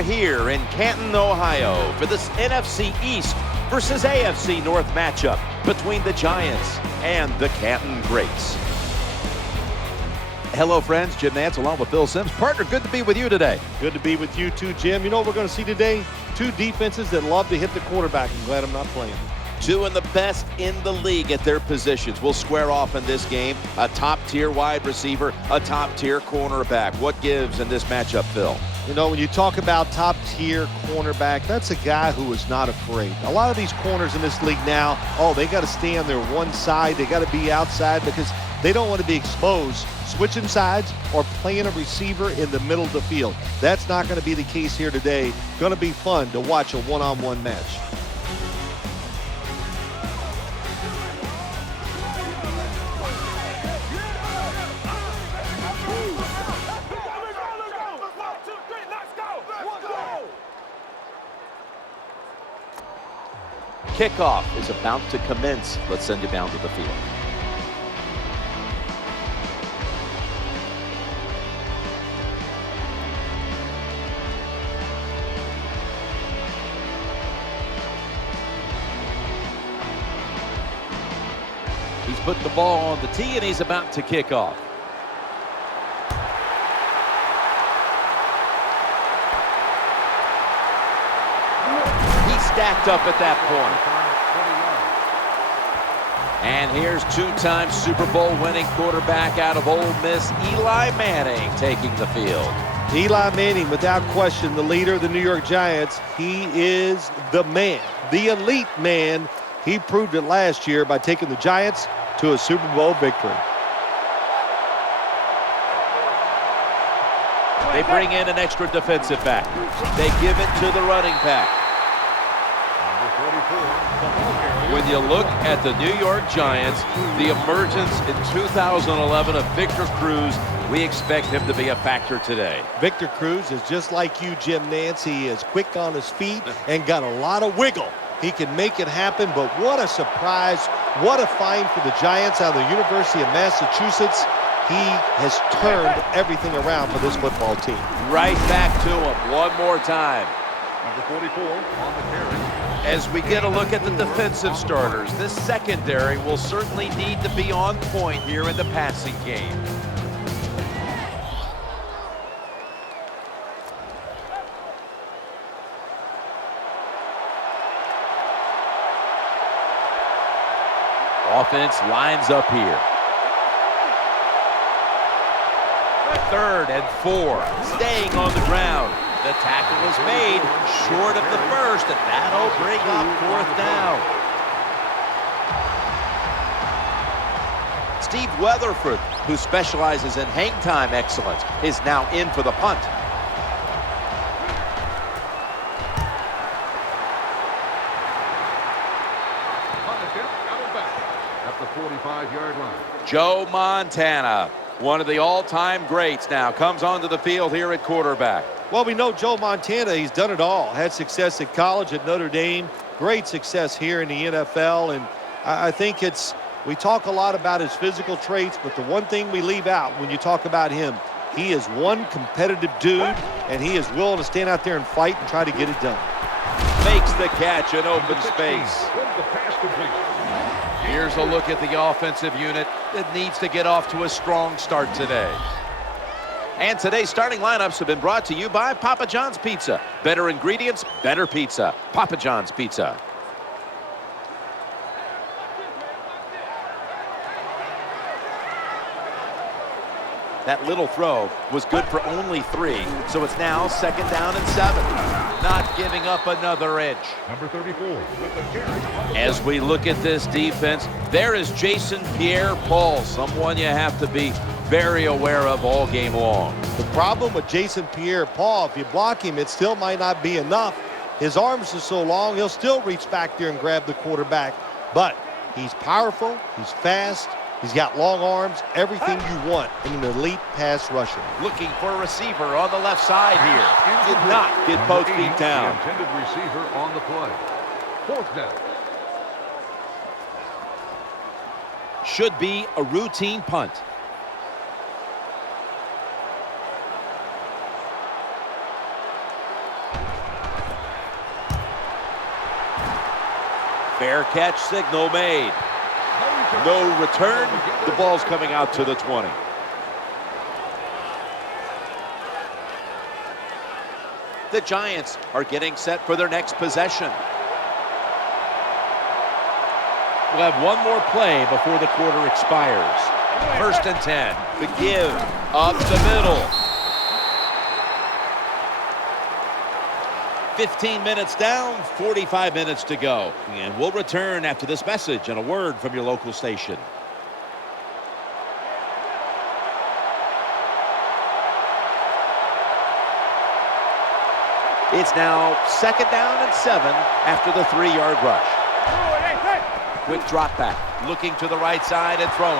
We're here in Canton, Ohio for this NFC East versus AFC North matchup between the Giants and the Canton Greats. Hello, friends. Jim Nantz along with Bill Sims. Partner, good to be with you today. Good to be with you too, Jim. You know what we're going to see today? Two defenses that love to hit the quarterback. I'm glad I'm not playing. Two of the best in the league at their positions will square off in this game. A top-tier wide receiver, a top-tier cornerback. What gives in this matchup, Phil? You know, when you talk about top-tier cornerback, that's a guy who is not afraid. A lot of these corners in this league now, they got to stay on their one side. They got to be outside because they don't want to be exposed, switching sides or playing a receiver in the middle of the field. That's not going to be the case here today. Going to be fun to watch a one-on-one match. Kickoff is about to commence. Let's send you down to the field. He's put the ball on the tee and he's about to kick off. Stacked up at that point. And here's two-time Super Bowl winning quarterback out of Ole Miss, Eli Manning, taking the field. Eli Manning, without question, the leader of the New York Giants. He is the man, the elite man. He proved it last year by taking the Giants to a Super Bowl victory. They bring in an extra defensive back. They give it to the running back. When you look at the New York Giants, the emergence in 2011 of Victor Cruz, we expect him to be a factor today. Victor Cruz is just like you, Jim Nantz. He is quick on his feet and got a lot of wiggle. He can make it happen, but what a surprise. What a find for the Giants out of the University of Massachusetts. He has turned everything around for this football team. Right back to him one more time. Number 44 on the carry. As we get a look at the defensive starters, this secondary will certainly need to be on point here in the passing game. Offense lines up here. 3rd and 4, staying on the ground. The tackle is made short of the first, and that'll bring up 4th down. Steve Weatherford, who specializes in hang time excellence, is now in for the punt. At the 45-yard line. Joe Montana, one of the all-time greats now, comes onto the field here at quarterback. Well, we know Joe Montana, he's done it all. Had success at college at Notre Dame, great success here in the NFL, and I think we talk a lot about his physical traits, but the one thing we leave out when you talk about him, he is one competitive dude, and he is willing to stand out there and fight and try to get it done. Makes the catch in open space. Here's a look at the offensive unit that needs to get off to a strong start today. And today's starting lineups have been brought to you by Papa John's Pizza. Better ingredients, better pizza. Papa John's Pizza. That little throw was good for only 3, so it's now 2nd down and 7. Not giving up another inch. Number 34. As we look at this defense, there is Jason Pierre-Paul, someone you have to be very aware of all game long. The problem with Jason Pierre-Paul, if you block him, it still might not be enough. His arms are so long, he'll still reach back there and grab the quarterback. But he's powerful, he's fast, he's got long arms, everything you want in an elite pass rusher. Looking for a receiver on the left side here. Did not get both feet down. The intended receiver on the play. 4th down. Should be a routine punt. Fair catch signal made. No return. The ball's coming out to the 20. The Giants are getting set for their next possession. We'll have one more play before the quarter expires. 1st and 10. The give up the middle. 15 minutes down, 45 minutes to go. And we'll return after this message and a word from your local station. It's now 2nd down and 7 after the 3-yard rush. Quick drop back, looking to the right side and throwing.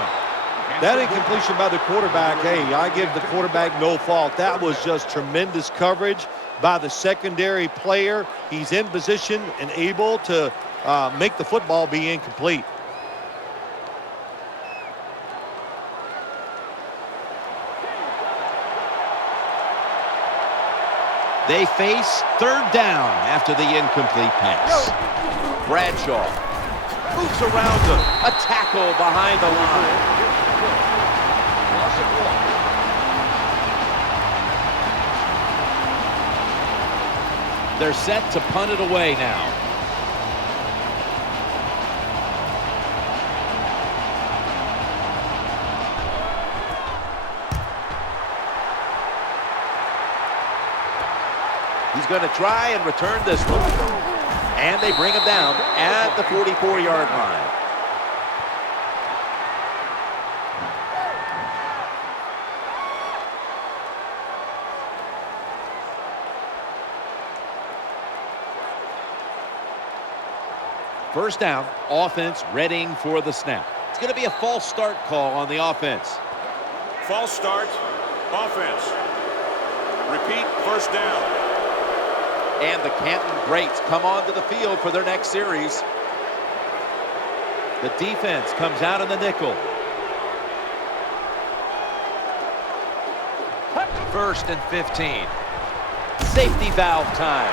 That incompletion by the quarterback, hey, I give the quarterback no fault. That was just tremendous coverage by the secondary player. He's in position and able to make the football be incomplete. They face 3rd down after the incomplete pass. Bradshaw moves around him. A tackle behind the line. They're set to punt it away now. He's going to try and return this one. And they bring him down at the 44-yard line. First down, offense readying for the snap. It's going to be a false start call on the offense. False start, offense. Repeat, 1st down. And the Canton greats come onto the field for their next series. The defense comes out in the nickel. 1st and 15. Safety valve time.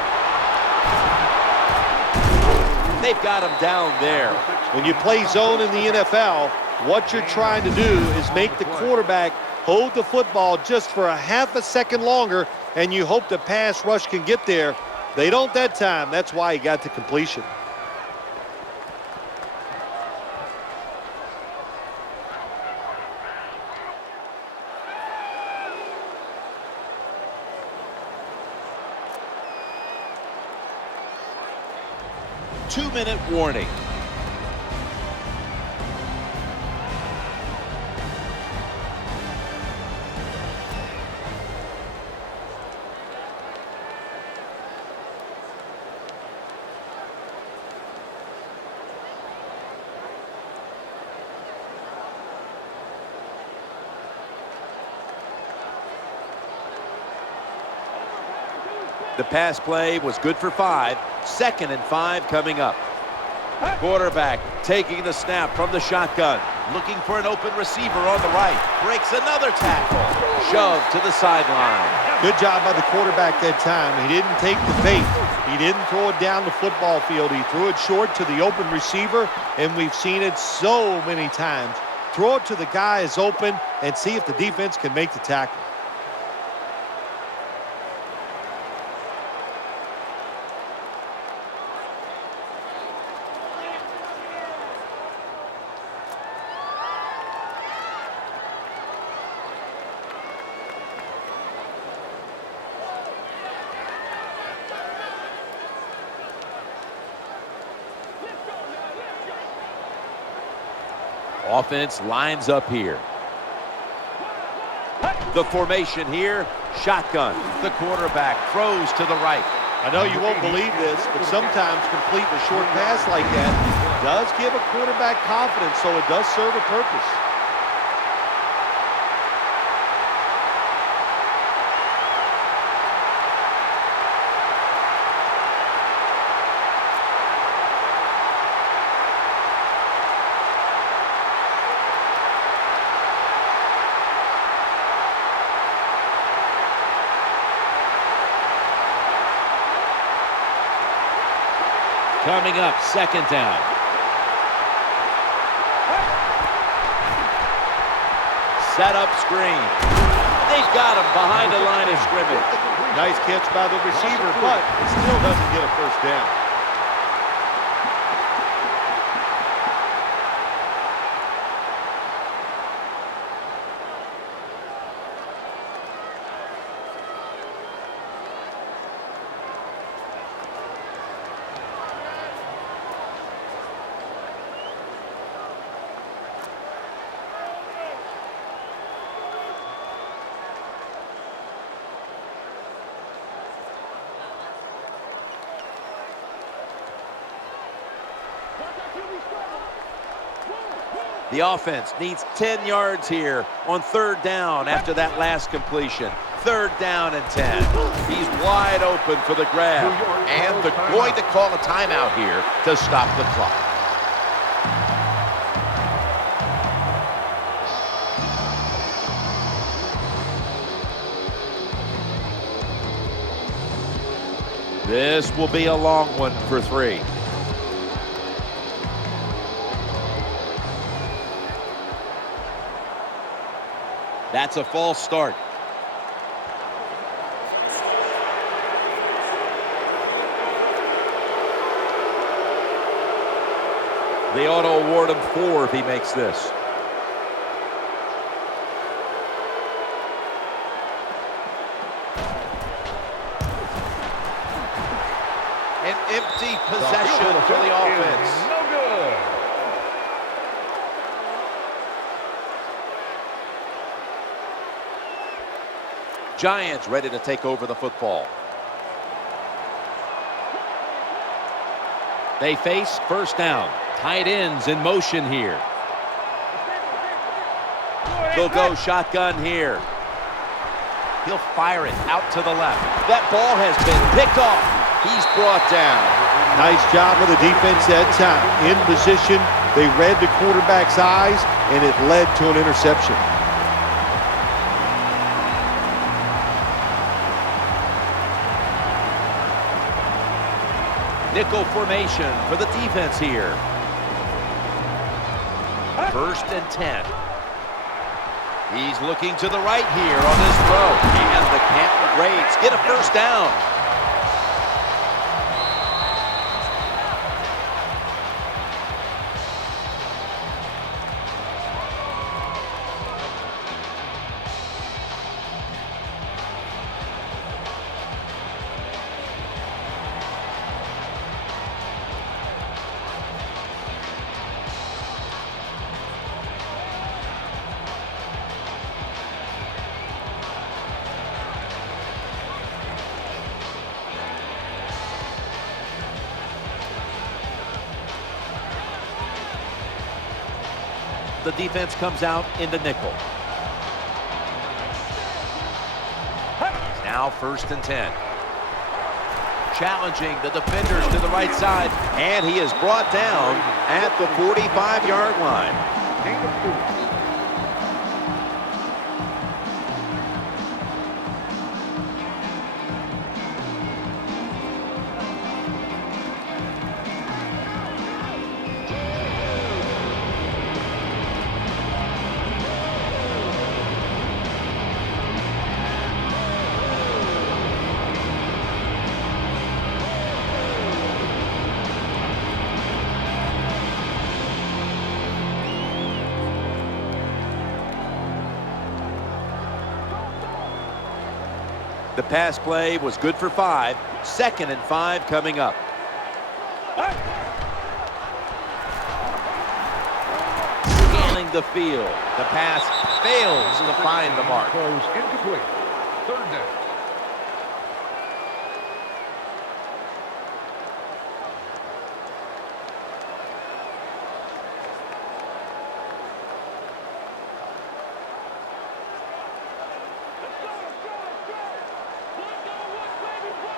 They've got him down there. When you play zone in the NFL, what you're trying to do is make the quarterback hold the football just for a half a second longer, and you hope the pass rush can get there. They don't that time. That's why he got to completion. Two-minute warning. The pass play was good for 5. 2nd and 5 coming up. Quarterback taking the snap from the shotgun. Looking for an open receiver on the right. Breaks another tackle. Shoved to the sideline. Good job by the quarterback that time. He didn't take the bait. He didn't throw it down the football field. He threw it short to the open receiver, and we've seen it so many times. Throw it to the guy is open and see if the defense can make the tackle. Offense lines up here. The formation here, shotgun. The quarterback throws to the right. I know you won't believe this, but sometimes completing a short pass like that does give a quarterback confidence, so it does serve a purpose. Coming up, 2nd down. Set up screen. They've got him behind the line of scrimmage. Nice catch by the receiver, but it still doesn't get a first down. The offense needs 10 yards here on third down after that last completion. Third down and 10. He's wide open for the grab. And they're going to call a timeout here to stop the clock. This will be a long one for 3. That's a false start. They ought to award him 4 if he makes this. An empty possession for the offense. No good. Giants ready to take over the football. They face first down. Tight ends in motion here. They'll go shotgun here. He'll fire it out to the left. That ball has been picked off. He's brought down. Nice job of the defense that time. In position, they read the quarterback's eyes, and it led to an interception. Nickel formation for the defense here. First and 10. He's looking to the right here on this throw. And the Canton Braves get a first down. The defense comes out in the nickel. Now first and 10. Challenging the defenders to the right side, and he is brought down at the 45-yard line. Gain of 4. The pass play was good for 5. Second and 5 coming up. Scanning the field. The pass fails to find the mark. Throws incomplete. Third down.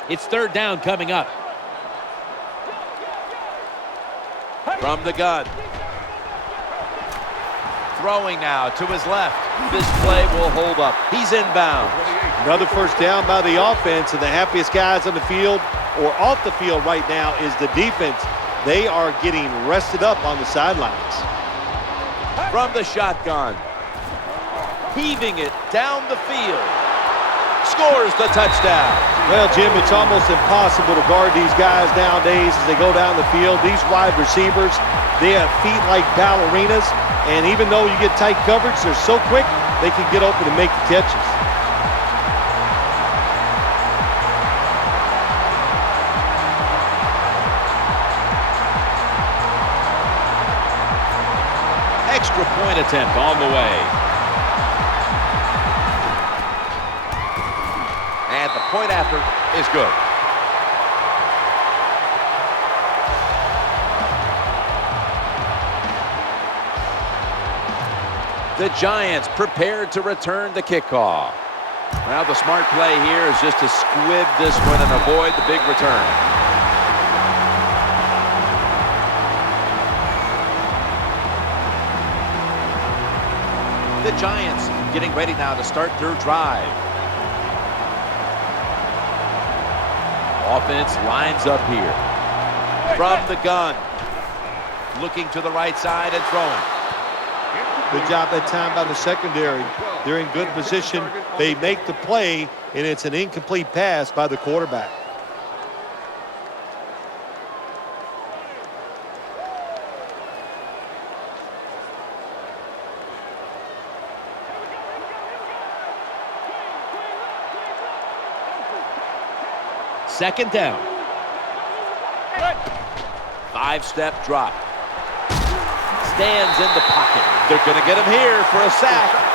It's third down coming up. From the gun. Throwing now to his left. This play will hold up. He's inbound. Another first down by the offense, and the happiest guys on the field or off the field right now is the defense. They are getting rested up on the sidelines. From the shotgun. heaving it down the field. Scores the touchdown. Well, Jim, it's almost impossible to guard these guys nowadays as they go down the field. These wide receivers, they have feet like ballerinas, and even though you get tight coverage, they're so quick, they can get open and make the catches. Extra point attempt on the way. And the point after is good. The Giants prepared to return the kickoff. Now the smart play here is just to squib this one and avoid the big return. The Giants getting ready now to start their drive. Offense lines up here. From the gun. Looking to the right side and throwing. Good job that time by the secondary. They're in good position. They make the play, and it's an incomplete pass by the quarterback. Second down. Five-step drop. Stands in the pocket. They're going to get him here for a sack.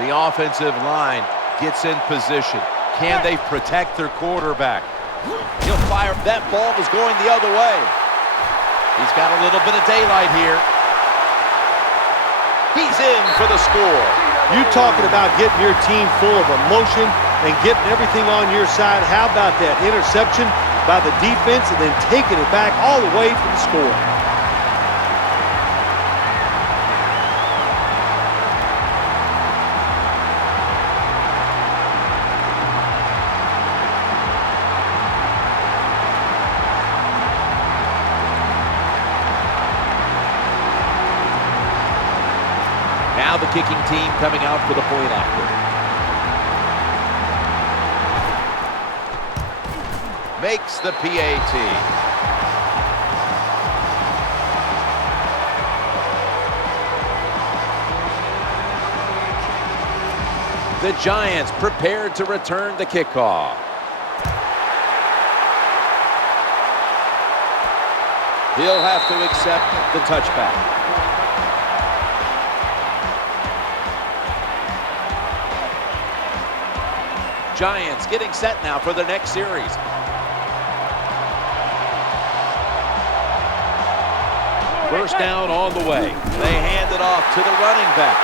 The offensive line gets in position. Can they protect their quarterback? He'll fire. That ball was going the other way. He's got a little bit of daylight here. He's in for the score. You talking about getting your team full of emotion and getting everything on your side. How about that interception by the defense and then taking it back all the way for the score? Now the kicking team coming out for the point after. Makes the PAT. The Giants prepared to return the kickoff. He'll have to accept the touchback. Giants getting set now for their next series. First down on the way. They hand it off to the running back.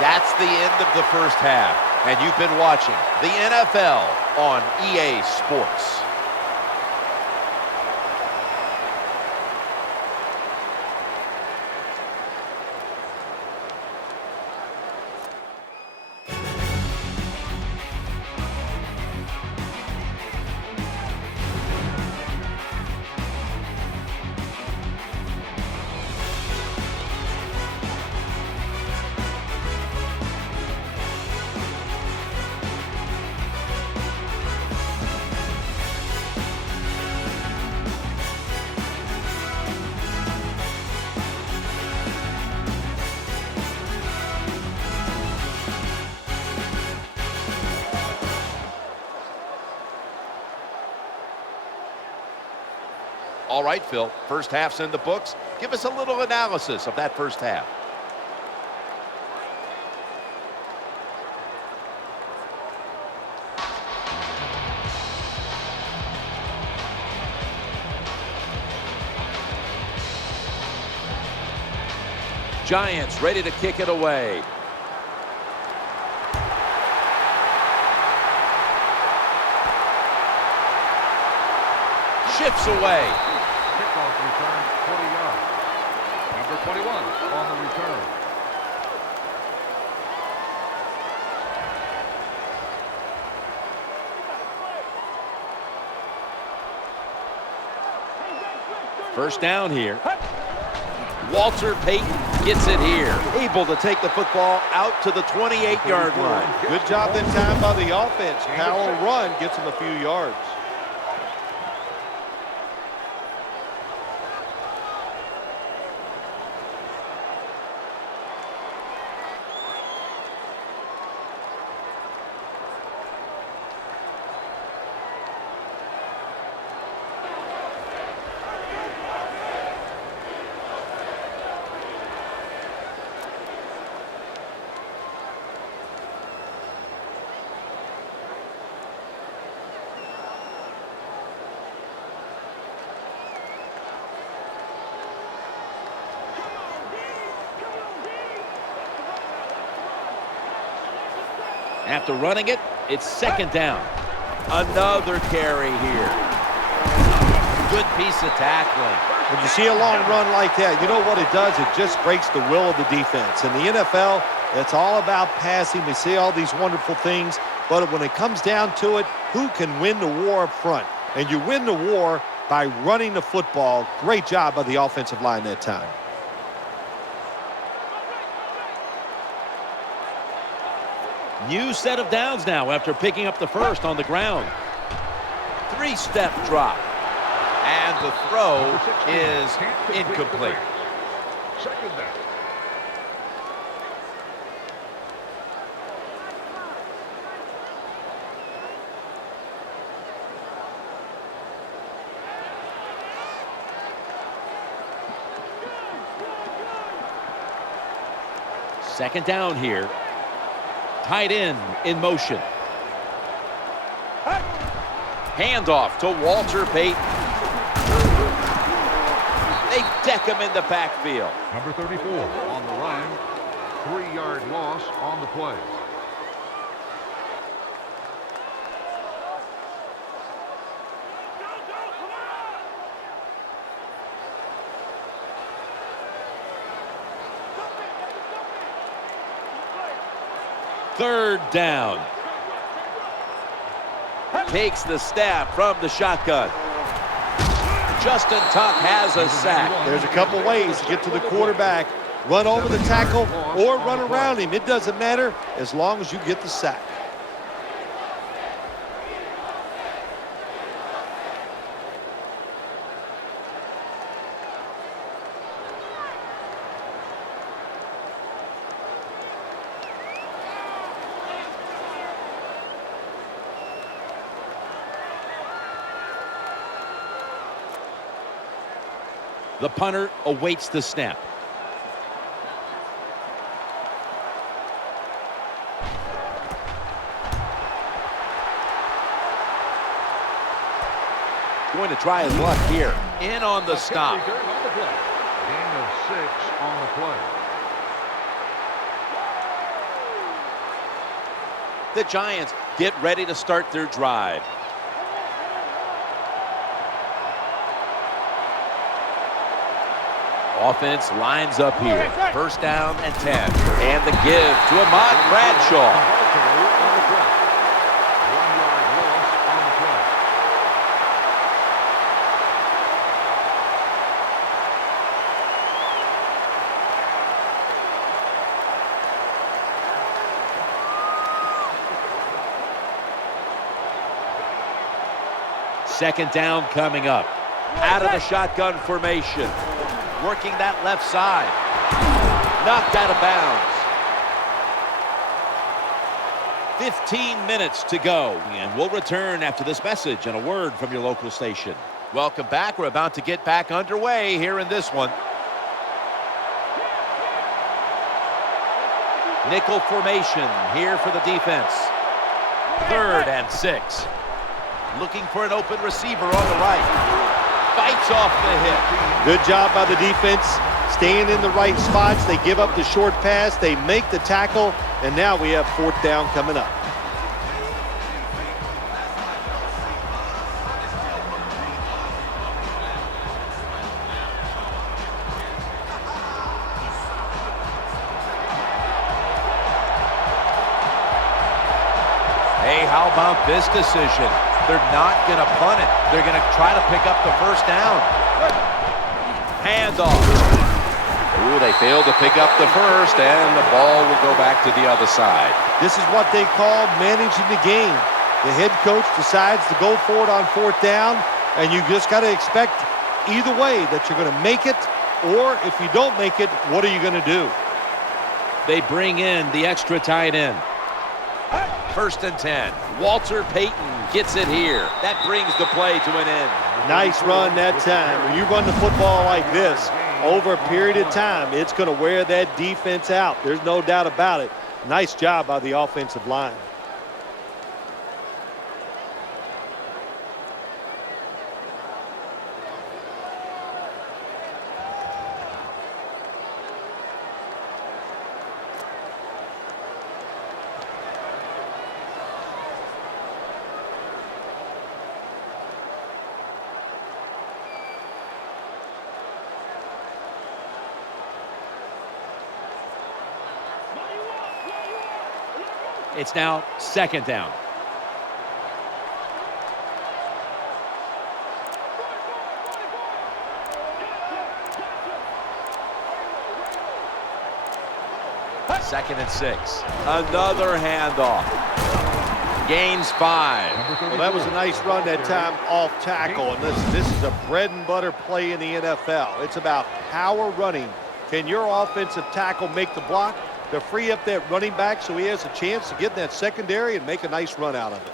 That's the end of the first half. And you've been watching the NFL on EA Sports. All right, Phil, first half's in the books. Give us a little analysis of that first half. Giants ready to kick it away. Shifts away. Kickoff return, 20 yards. Number 21 on the return. First down here. Walter Payton gets it here. Able to take the football out to the 28-yard line. Good job that time by the offense. Power run gets them a few yards. After running it, it's second down. Another carry here. Good piece of tackling. When you see a long run like that, you know what it does? It just breaks the will of the defense. In the NFL, it's all about passing. We see all these wonderful things, but when it comes down to it, who can win the war up front? And you win the war by running the football. Great job by the offensive line that time. New set of downs now after picking up the first on the ground. Three-step drop. And the throw is incomplete. Second down. Second down here. Tight end in motion. Handoff to Walter Payton. They deck him in the backfield. Number 34 on the run. 3-yard loss on the play. Third down. Takes the snap from the shotgun. Justin Tuck has a sack. There's a couple ways to get to the quarterback. Run over the tackle or run around him. It doesn't matter as long as you get the sack. The punter awaits the snap. Going to try his luck here. In on the stop. Gain of 6 on the play. The Giants get ready to start their drive. Offense lines up here. First down and 10. And the give to Ahmad Bradshaw. 1-yard loss on the play. Second down coming up. Out of the shotgun formation. Working that left side. Knocked out of bounds. 15 minutes to go. And we'll return after this message and a word from your local station. Welcome back. We're about to get back underway here in this one. Nickel formation here for the defense. 3rd and 6. Looking for an open receiver on the right. Bites off the hip. Good job by the defense. staying in the right spots. They give up the short pass. They make the tackle. And now we have 4th down coming up. Hey, how about this decision? They're not going to punt it. They're going to try to pick up the 1st down. Handoff. Ooh, they failed to pick up the 1st, and the ball will go back to the other side. This is what they call managing the game. The head coach decides to go for it on 4th down, and you just got to expect either way that you're going to make it, or if you don't make it, what are you going to do? They bring in the extra tight end. 1st and 10. Walter Payton gets it here. That brings the play to an end. Nice run that time. When you run the football like this over a period of time, it's going to wear that defense out. There's no doubt about it. Nice job by the offensive line. It's now 2nd down. Second and 6. Another handoff. Gains 5. Well, that was a nice run that time off tackle. And this is a bread and butter play in the NFL. It's about power running. Can your offensive tackle make the block to free up that running back so he has a chance to get in that secondary and make a nice run out of it?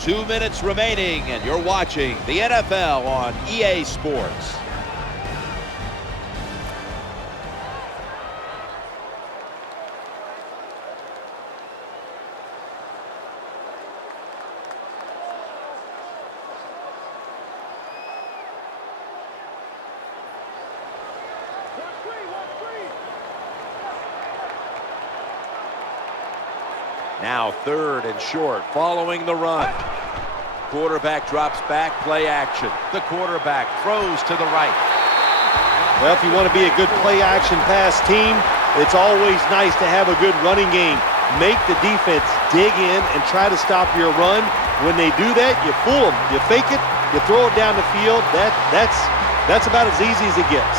Two minutes remaining, and you're watching the NFL on EA Sports. Now 3rd and short, following the run. Quarterback drops back, play action. The quarterback throws to the right. Well, if you want to be a good play-action pass team, it's always nice to have a good running game. Make the defense dig in and try to stop your run. When they do that, you fool them. You fake it, you throw it down the field. That's about as easy as it gets.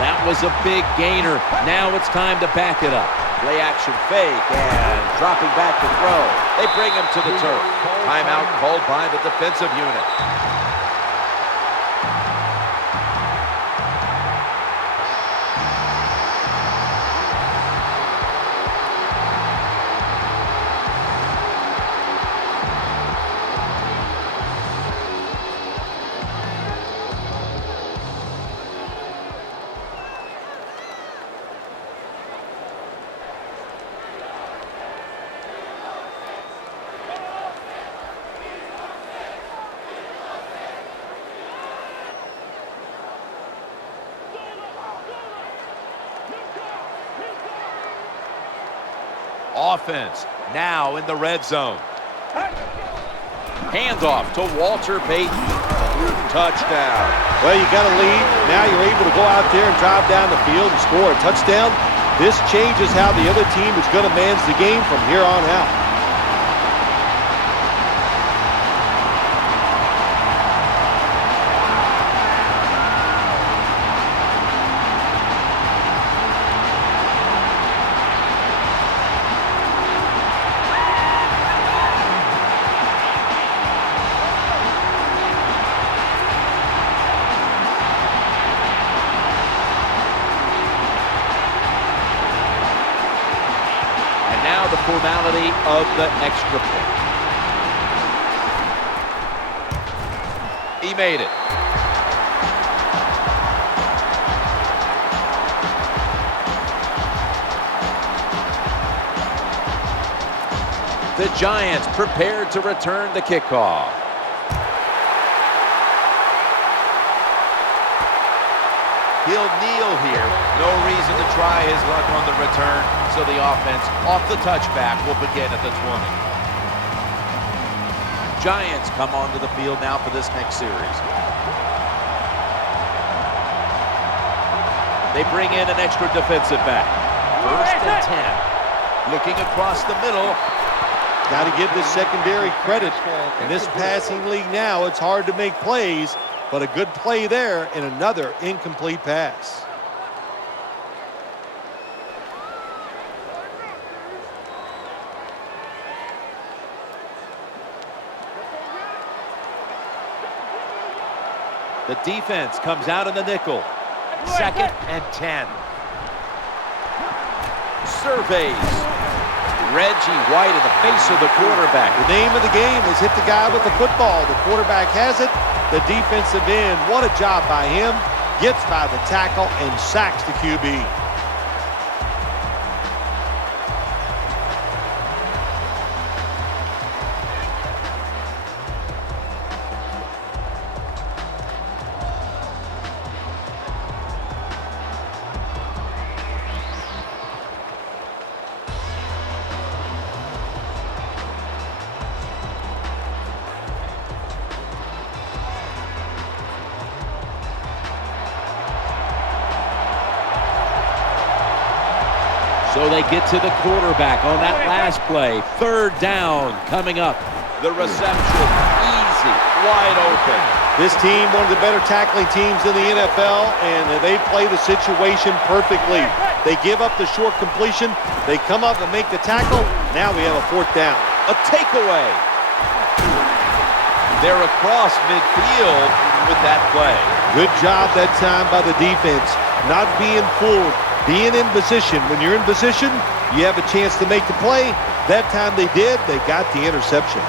That was a big gainer. Now it's time to back it up. Play action fake and dropping back to throw. They bring him to the turf. Timeout called by the defensive unit. Offense now in the red zone. Handoff to Walter Payton. Touchdown. Well, you got a lead. Now you're able to go out there and drive down the field and score a touchdown. This changes how the other team is going to manage the game from here on out. the formality of the extra point. He made it. The Giants prepared to return the kickoff. He'll kneel here. No reason to try his luck on the return, so the offense off the touchback will begin at the 20. Giants come onto the field now for this next series. They bring in an extra defensive back. 1st and 10. Looking across the middle. Got to give this secondary credit. In this passing league now, it's hard to make plays, but a good play there and another incomplete pass. The defense comes out in the nickel. 2nd and 10. Surveys. Reggie White in the face of the quarterback. The name of the game is hit the guy with the football. The quarterback has it. The defensive end, what a job by him. Gets by the tackle and sacks the QB. So they get to the quarterback on that last play. 3rd down coming up. The reception, easy, wide open. This team, one of the better tackling teams in the NFL, and they play the situation perfectly. They give up the short completion. They come up and make the tackle. Now we have a 4th down. A takeaway. They're across midfield with that play. Good job that time by the defense. Not being fooled. Being in position. When you're in position, you have a chance to make the play. That time they did. They got the interception.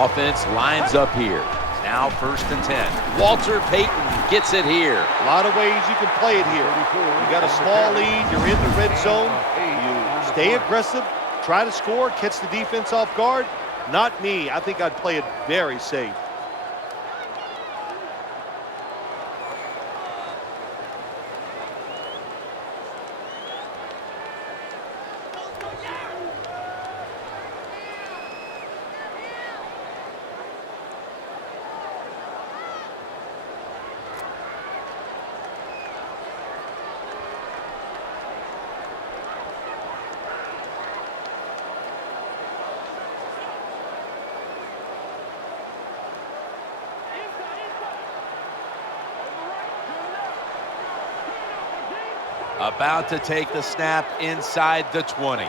Offense lines up here. Now 1st and 10. Walter Payton gets it here. A lot of ways you can play it here. You got a small lead. You're in the red zone. You stay aggressive. Try to score. Catch the defense off guard. Not me. I think I'd play it very safe. About to take the snap inside the 20.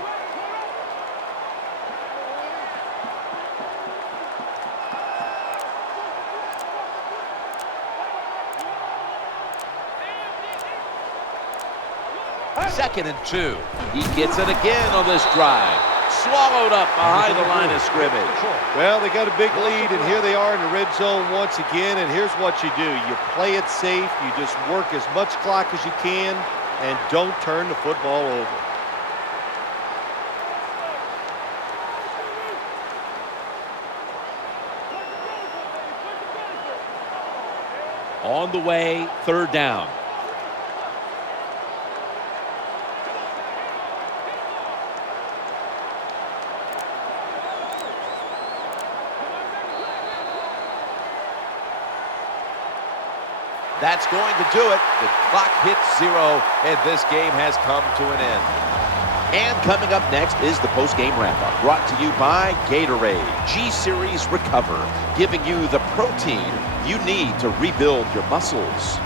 Second and 2. He gets it again on this drive. Swallowed up behind the line of scrimmage. Well, they got a big lead, and here they are in the red zone once again, and here's what you do. You play it safe. You just work as much clock as you can, and don't turn the football over. On the way, 3rd down. That's going to do it. The clock hits 0, and this game has come to an end. And coming up next is the post-game wrap-up, brought to you by Gatorade G-Series Recover, giving you the protein you need to rebuild your muscles.